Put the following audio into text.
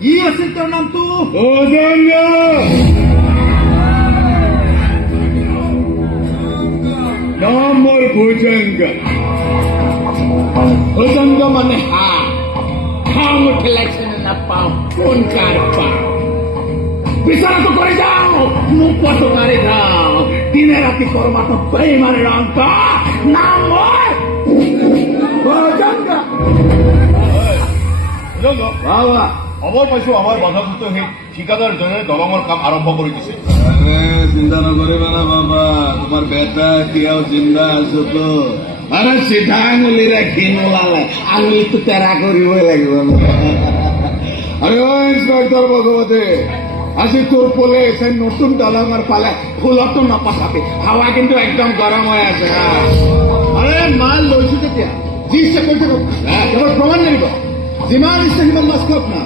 কি আছিল তেওঁৰ নামটো? ভুজঙ্গ। নাম মোৰ ভুজঙ্গ। ভুজঙ্গ মানে হাঁহ উঠে লাগছে নাপাওঁ কোন কাৰ পাওঁ বিচাৰটো কৰি যাওঁ নোপোৱাটো মাৰি যাওঁ দিনে ৰাতি কৰ্মাটো বেইমানেৰ অন্ত নাম মোৰ ভুজঙ্গ। ভুজঙ্গ, বাবা খবৰ পাইছো আমাৰ বাধাযুক্ত সেই ঠিকাদাৰজনে দলঙৰ কাম আৰম্ভ কৰি দিছে। চিন্তা নকৰিবা না বাবা, তোমাৰ বেটা এতিয়াও জিন্দা আছো তো। আৰে সিধা আঙুলিৰে ঘি নোলালে আঙুলিটো তেৰা কৰিবই লাগিব। আৰে ও ইন্সপেক্টৰ ভগবতী, আজি তোৰ পুলিশ এই নতুন দলঙৰ ফালে ফুলতো নপঠাবি হাৱা কিন্তু একদম গৰম হৈ আছে। আৰে মাল লৈছো তেতিয়া যি ইচ্ছা কৰি থাকক, কেৱল প্ৰমাণ লাগিব। যিমান ইচ্ছা সিমান মাছ খাওক না।